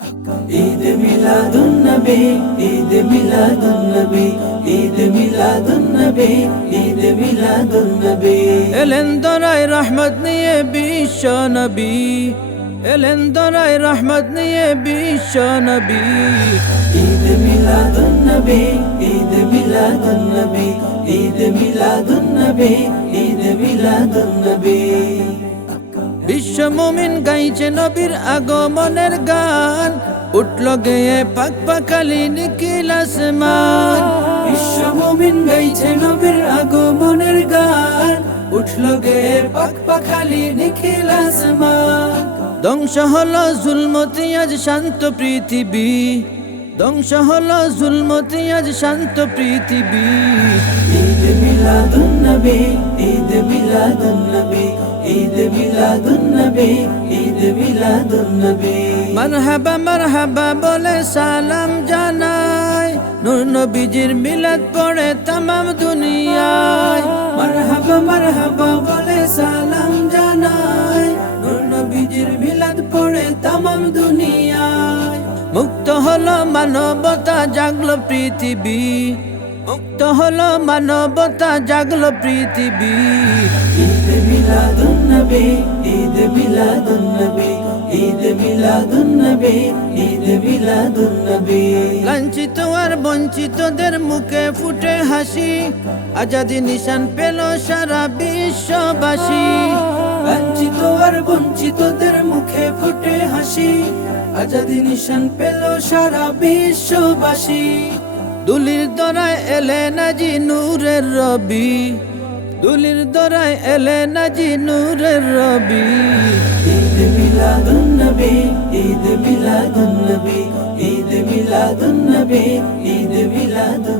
ঈদ মিলাদুন নবী, ঈদ মিলাদুন নবী, ঈদ মিলাদুন নবী, ঈদ মিলাদুন নবী। এলেন দরাই রহমত নিয়ে বিশ্ব নবী, এলেন দরাই রহমত নিয়ে বিশ্ব নবী। ঈদ মিলাদুন নবী, ঈদ মিলাদুন নবী, ঈদ মিলাদুন নবী, ঈদ মিলাদুন নবী। বিশ্ব মুমিন গাইছে নবীর আগমনের গান, উঠল গেয়ে পাক পাখালি নিখিল আসমান। বিশ্ব মুমিন গাইছে নবীর আগমনের গান, উঠল গেয়ে পাক পাখালি নিখিল আসমান। ধ্বংস হলো জুলমতি আজ শান্ত পৃথিবী, ধ্বংস হলো জুলমতি আজ শান্ত পৃথিবী। ঈদ মিলাদুন নবী, ঈদ মিলাদুন নবী, ঈদ মিলাদুন নবী, ঈদ মিলাদুন নবী। মারহাবা মারহাবা বলে সালাম জানাই, নূর নবীজির মিলাদ পড়ে তামাম দুনিয়ায়। মারহাবা মারহাবা বলে সালাম জানাই, নূর নবীজির মিলাদ পড়ে তামাম দুনিয়ায়। মুক্ত হলো মানবতা জাগলো পৃথিবী, মুক্ত হলো মানবতা জাগলো পৃথিবী। ঈদ মিলাদুন নবী, ঈদ মিলাদুন নবী, ঈদ মিলাদুন নবী, ঈদ মিলাদুন নবী। লাঞ্ছিত আর বঞ্চিতদের মুখে ফুটে হাসি, আজাদি নিশান পেল সারা বিশ্ববাসী। লাঞ্ছিত আর বঞ্চিতদের মুখে ফুটে হাসি, আজাদি নিশান পেল সারা বিশ্ববাসী। দুলির দরায় এলে নাজি নূরের রবি, দুলির দরায় এলে নাজি নূরের রবি। ঈদ মিলাদুন নবী, ঈদ মিলাদুন নবী, ঈদ মিলাদুন নবী, ঈদ মিলাদুন